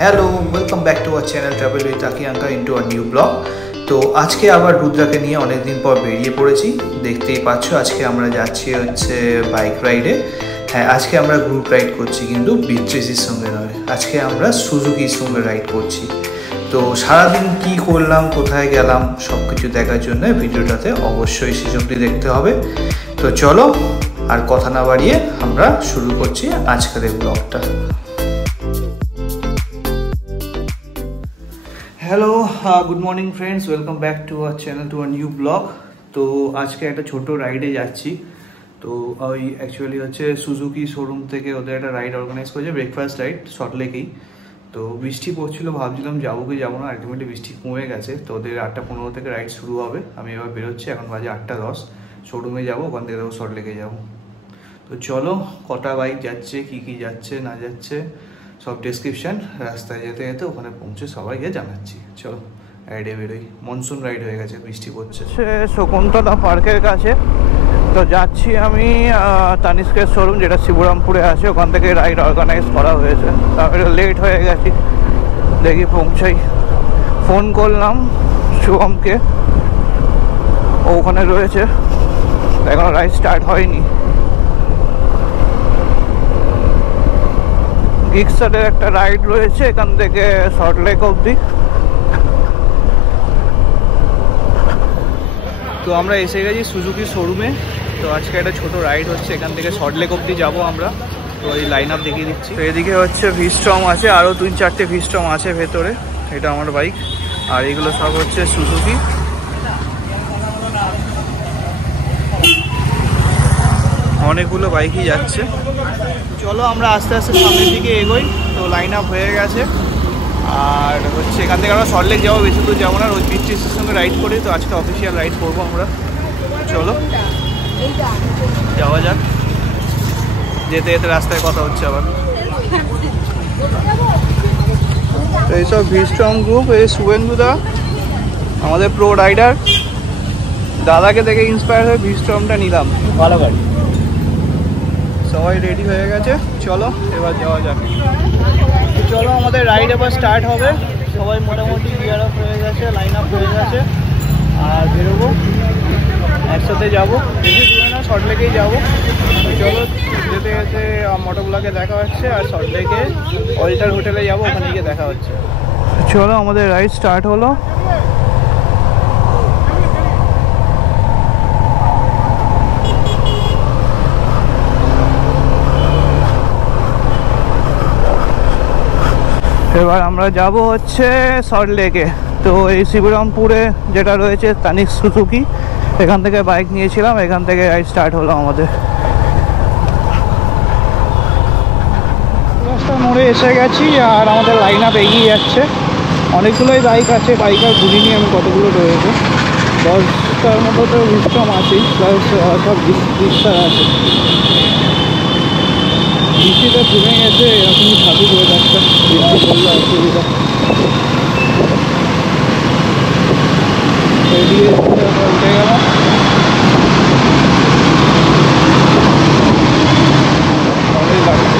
Hello, welcome back to our channel travel with Akiyanka into a new blog. তো আজকে আবার রুদ্রাকে নিয়ে অনেকদিন পর বেরিয়ে পড়েছি। দেখতেই পাচ্ছ আজকে আমরা যাচ্ছি হচ্ছে বাইক রাইডে। হ্যাঁ, আজকে আমরা গ্রুপ রাইড করছি, কিন্তু বিট্রিসির সঙ্গে নয়। আজকে আমরা সুজুকির সঙ্গে রাইড করছি। তো সারাদিন কি করলাম, কোথায় গেলাম, সব কিছু দেখার জন্য ভিডিওটাতে অবশ্যই শেষ অবধি দেখতে হবে। তো চলো আর কথা না বাড়িয়ে আমরা শুরু করছি আজকের এই ব্লগটা। Hello, good morning friends, welcome back to our channel to a new blog. তো আজকে একটা ছোট রাইডে যাচ্ছি। তো ওই অ্যাকচুয়ালি হচ্ছে সুজুকি শোরুম থেকে ওদের একটা রাইড অর্গানাইজ করেছে, ব্রেকফাস্ট রাইড সল্টলেকেই। তো বৃষ্টি পড়ছিল, ভাবছিলাম যাবো কি যাবো না, আলটিমেটলি বৃষ্টি কমে গেছে। তো ওদের 8:15 থেকে রাইড শুরু হবে। আমি এবার বেরোচ্ছি, এখন বাজে 8:10। শোরুমে যাবো, ওখান থেকে যাবো সল্টলেকে যাবো। তো চলো, কটা বাইক যাচ্ছে, কি যাচ্ছে না যাচ্ছে সব ডেসক্রিপশান রাস্তায় যেতে যেতে ওখানে পৌঁছে সবাইকে জানাচ্ছি। চলো রাইডে বেরোই। মনসুন রাইড হয়ে গেছে, বৃষ্টি পড়ছে। শকুন্তলা পার্কের কাছে তো যাচ্ছি আমি। তানিস্কের শোরুম যেটা শিবরামপুরে আছে, ওখান থেকে রাইড অর্গানাইজ করা হয়েছে। তারপরে লেট হয়ে গেছি, দেখি পৌঁছাই। ফোন করলাম শুভমকে, ওখানে রয়েছে, এখনো রাইড স্টার্ট হয়নি। গিকসারের একটা রাইড রয়েছে এখান থেকে সল্টলেক অবধি। তো আমরা এসে গেছি সুজুকি শোরুমে। তো আজকে একটা ছোট রাইড হচ্ছে, এখান থেকে সল্টলেক অবধি যাবো আমরা। তো এই লাইন আপ দেখিয়ে দিচ্ছি। তো এদিকে হচ্ছে ভিস্ট্রম আছে, আরও 3-4টে ভিস্ট্রম আছে ভেতরে। এটা আমার বাইক, আর এগুলো সব হচ্ছে সুজুকি। অনেকগুলো বাইকই যাচ্ছে। চলো আমরা আস্তে আস্তে সামনের দিকে এগোই। তো লাইন আপ হয়ে গেছে, আর হচ্ছে এখান থেকে আমরা সল্টলেক যাবো, বেশি দূর যাবো না। রোজ বিট্রিসের সঙ্গে রাইড করি, তো আজকে অফিসিয়াল রাইড করবো আমরা। চলো যাওয়া যাক, যেতে যেতে রাস্তায় কথা হচ্ছে আবার। এইসব ভিস্ট্রম গ্রুপ, এই শুভেন্দুদা আমাদের প্রো রাইডার, দাদাকে দেখে ইন্সপায়ার হয়ে ভিস্ট্রমটা নিলাম। ভালো গাড়ি। সবাই রেডি হয়ে গেছে, চলো এবার যাওয়া যাক। চলো আমাদের রাইড এবার স্টার্ট হবে। সবাই মোটামুটি গিয়ার আপ হয়ে গেছে, লাইন আপ হয়ে গেছে, আর বেরোবো, একসাথে যাবো। বেশি দূরে না, সল্টলেকেই যাবো। চলো যেতে যেতে মোটরগুলোকে দেখা হচ্ছে, আর সল্টলেকে অল্টার হোটেলে যাবো, ওখানে গিয়ে দেখা হচ্ছে। চলো আমাদের রাইড স্টার্ট হলো। এবার আমরা যাব হচ্ছে সল্টলেকে। তো এই শিবরামপুরে যেটা রয়েছে তানিস্ক সুজুকি, এখান থেকে বাইক নিয়েছিলাম, এখান থেকে রাইড স্টার্ট হলো আমাদের। রাস্তা মোড়ে এসে গেছি, আর আমাদের লাইন আপ এগিয়ে যাচ্ছে। অনেকগুলোই বাইক আছে, বাইক আর গুলিনি আমি কতগুলো রয়েছে, 10টার মতো তো ভিস্ট্রম আছেই, প্লাস সব রিক্সার আছে। বৃষ্টিটা থেমে গেছে, এরকমই থাকুক ওয়েদারটা, বৃষ্টি পড়লে অসুবিধা। এদিকে উঠে গেলাম। ভালোই লাগছে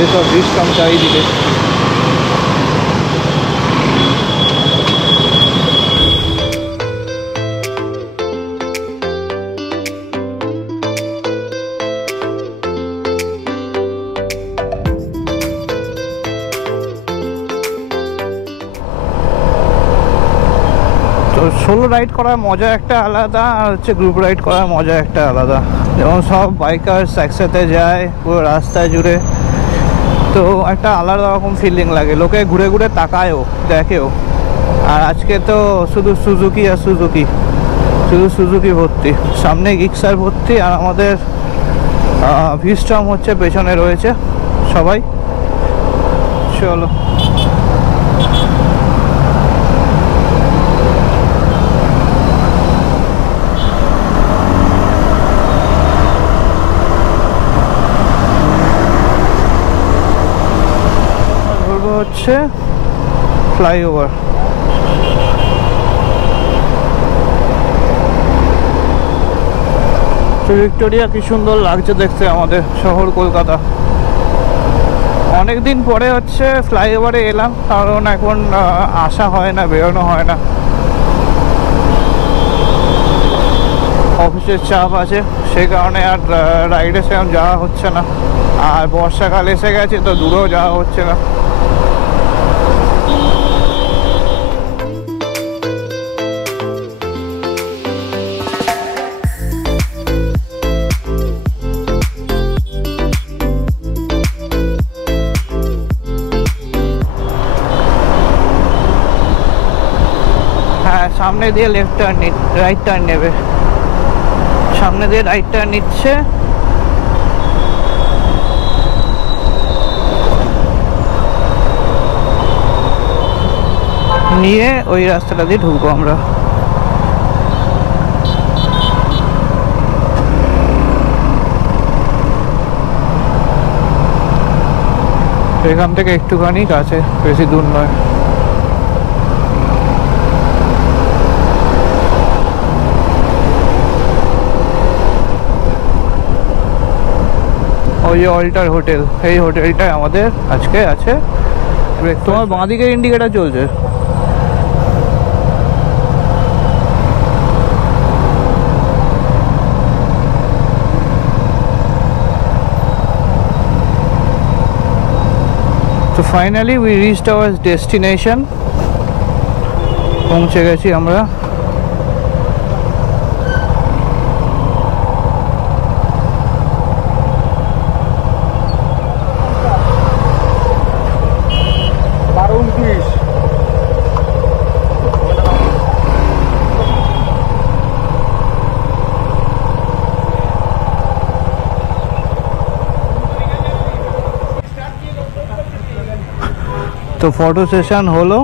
এইসব ভিস্ট্রম চারিদিকে। সোলো রাইড করার মজা একটা আলাদা, আর হচ্ছে গ্রুপ রাইড করার মজা একটা আলাদা। যেমন সব বাইকার্স একসাথে যায় পুরো রাস্তা জুড়ে, তো একটা আলাদা রকম ফিলিং লাগে। লোকে ঘুরে ঘুরে তাকায়ও, দেখেও। আর আজকে তো শুধু সুজুকি আর সুজুকি, শুধু সুজুকি ভর্তি, সামনে গিকসার ভর্তি, আর আমাদের ভিস্ট্রম হচ্ছে পেছনে রয়েছে সবাই। চলো হচ্ছে ফ্লাইওভার। ভিক্টোরিয়া কি সুন্দর লাগছে দেখতে আমাদের শহর কলকাতা। অনেকদিন পরে হচ্ছে ফ্লাইওভারে এলাম, কারণ এখন আসা হয় না, বেরোনো হয় না, অফিসের চাপ আছে, সেই কারণে আর রাইডে সেরকম যাওয়া হচ্ছে না। আর বর্ষাকাল এসে গেছে তো দূরেও যাওয়া হচ্ছে না। হ্যাঁ, সামনে দিয়ে লেফট টার্ন রাইট টার্ন নেবে, সামনে দিয়ে রাইট টার্ন নিচ্ছে। নিয়ে ওই রাস্তাটা দিয়ে ঢুকবো আমরা। এখান থেকে একটুখানি কাছে, বেশি দূর নয়। ওই যে অল্টার হোটেল, এই হোটেলটাই আমাদের আজকে আছে। তোমার বাঁদিকে ইন্ডিকেটার চলছে। তো finally we reached hour destination, পৌঁছে গেছি আমরা। তো ফটো সেশন হলো,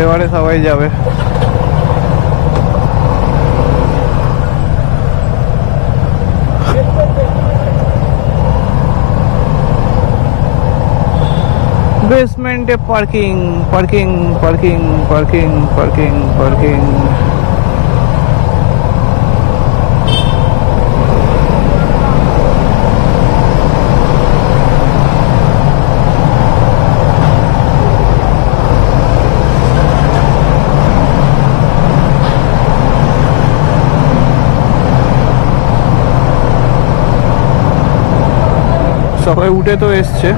এবারে সবাই যাবে। বেসমেন্টে parking parking parking parking parking parking. সবাই উঠে তো এসছে,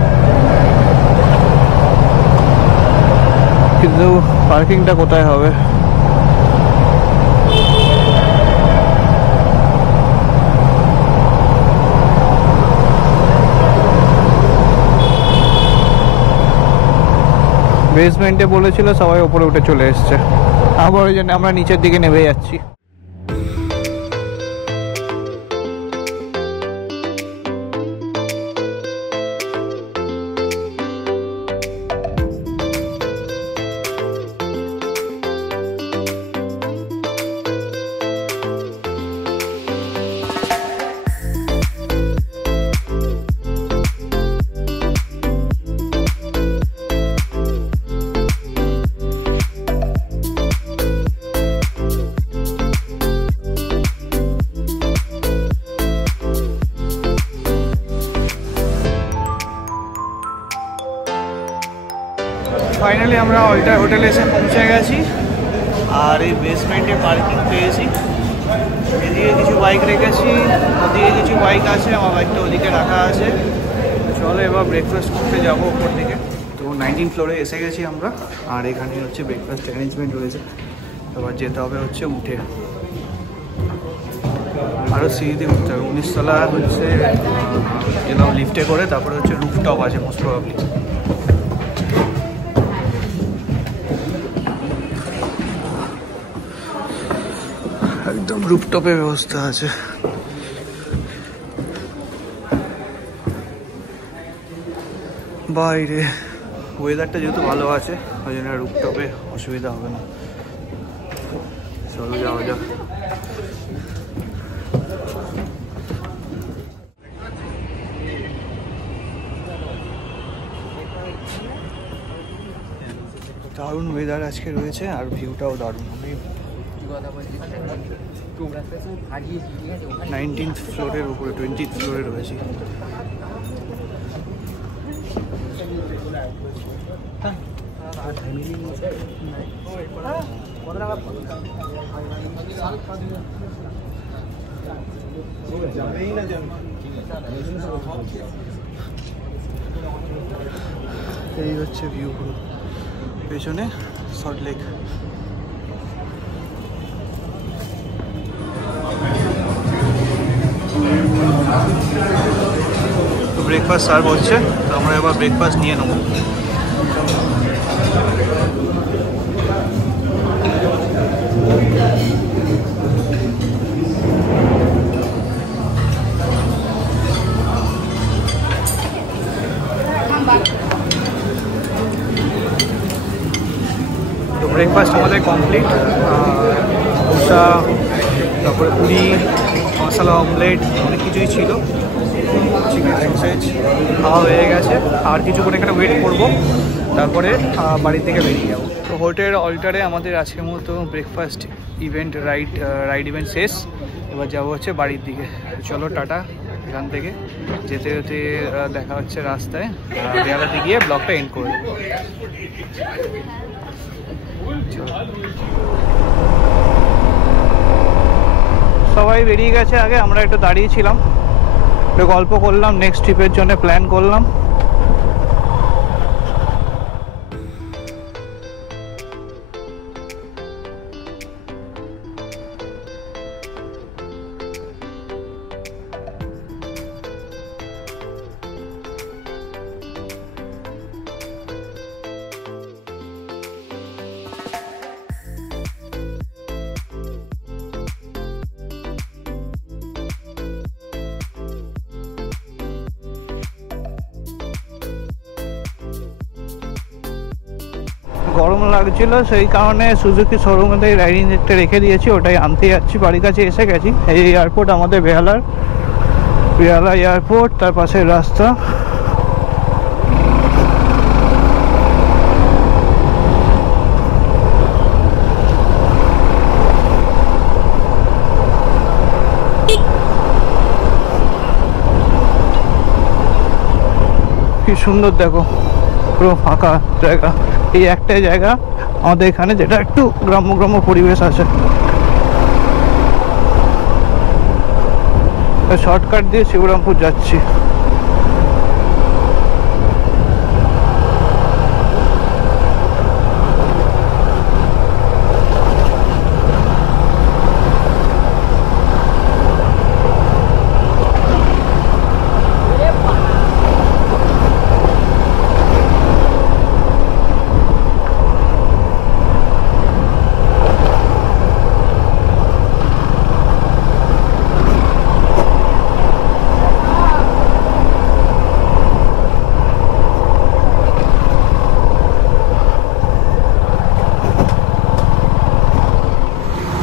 কিন্তু পার্কিংটা কোথায় হবে? বেসমেন্টে বলেছিল, সবাই উপরে উঠে চলে এসছে, আবার ওই জন্য আমরা নিচের দিকে নেমে যাচ্ছি। ফাইনালি আমরা অল্টার হোটেলে এসে পৌঁছে গেছি, আর এই বেসমেন্টে পার্কিং পেয়েছি। এদিকে কিছু বাইক রেখেছি, ওদিকে কিছু বাইক আছে, আমার বাইকটা ওদিকে রাখা আছে। চলো এবার ব্রেকফাস্ট করতে যাবো উপর দিকে। তো 19 ফ্লোরে এসে গেছি আমরা, আর এখানে হচ্ছে ব্রেকফাস্ট অ্যারেঞ্জমেন্ট রয়েছে। এবার যেতে হবে হচ্ছে উঠে, আরও সিঁড়িতে উঠতে হবে। 19 তলা হচ্ছে গেলাম লিফটে করে, তারপরে হচ্ছে রুফটপ আছে মোস্ট প্রবাবলি। একদম রুফটপে ব্যবস্থা আছে। বাইরে ওয়েদারটা যেহেতু ভালো আছে, ওই জন্য রুফটপে অসুবিধা হবে না। চলো যাওয়া যাক। দারুণ ওয়েদার আজকে রয়েছে, আর ভিউটাও দারুণ। আমি 19th ফ্লোরের উপরে 20th ফ্লোরে রয়েছি। এই হচ্ছে ভিউ, পুরো পেছনে সল্ট লেক। তো ব্রেকফাস্ট সার্ভ হচ্ছে, তো আমরা এবার ব্রেকফাস্ট নিয়ে নেবো। তো ব্রেকফাস্ট আমাদের কমপ্লিট, ধোসা, তারপরে পুরি, মশলা অমলেট, অনেক কিছুই ছিল, চিকেন সসেজ খাওয়া হয়ে গেছে। আর কিছুক্ষণ এখানে ওয়েট করবো, তারপরে বাড়ির থেকে বেরিয়ে যাবো। তো হোটেল অল্টারে আমাদের আজকের মতো ব্রেকফাস্ট ইভেন্ট রাইড ইভেন্ট শেষ। এবার যাবো হচ্ছে বাড়ির দিকে। চলো টাটা। এখান থেকে যেতে যেতে দেখা হচ্ছে রাস্তায়, বেহালাতে গিয়ে ব্লগটা এন্ড করে দেবো। সবাই বেরিয়ে গেছে আগে, আমরা একটু দাঁড়িয়েছিলাম, একটু গল্প করলাম, নেক্সট ট্রিপের জন্য প্ল্যান করলাম। গরম লাগছিল, সেই কারণে সুজুকি শোরুমে রাইডিং জেটটা রেখে দিয়েছি, ওটাই আনতে যাচ্ছি। বাড়ির কাছে এসে গেছি। এই এয়ারপোর্ট আমাদের বেহালা এয়ারপোর্ট, তার পাশে রাস্তা। কি সুন্দর দেখো, পুরো ফাঁকা জায়গা। এই একটাই জায়গা আমাদের এখানে যেটা একটু গ্রাম্য গ্রাম্য পরিবেশ আছে। শর্টকাট দিয়ে শিবরামপুর যাচ্ছি।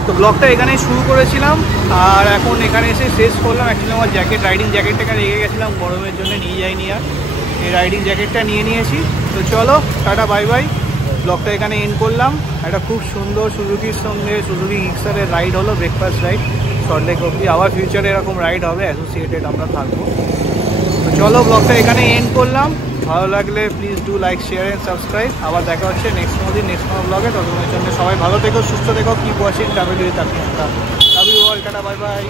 তো ব্লগটা এখানেই শুরু করেছিলাম, আর এখন এখানে এসে শেষ করলাম। অ্যাকচুয়ালি আমার রাইডিং জ্যাকেটটাকে রেখে গেছিলাম, গরমের জন্য নিয়ে যাইনি, আর এই রাইডিং জ্যাকেটটা নিয়ে নিয়েছি। তো চলো টাটা, বাই বাই। ব্লগটা এখানে এন্ড করলাম। একটা খুব সুন্দর সুজুকির সঙ্গে সুজুকি গিক্সারের রাইড হলো, ব্রেকফাস্ট রাইড সল্ট লেক অব্দি। আবার ফিউচারে এরকম রাইড হবে, অ্যাসোসিয়েটেড আমরা থাকবো। তো চলো ব্লগটা এখানে এন্ড করলাম। ভালো লাগলে please do like, share and subscribe. আবার দেখা হচ্ছে নেক্সট কোনো ব্লগে। ততক্ষণের জন্য সবাই ভালো থেকো, সুস্থ থেকো, keep watching travel with Akiyanta. Love you all, tata, bye by.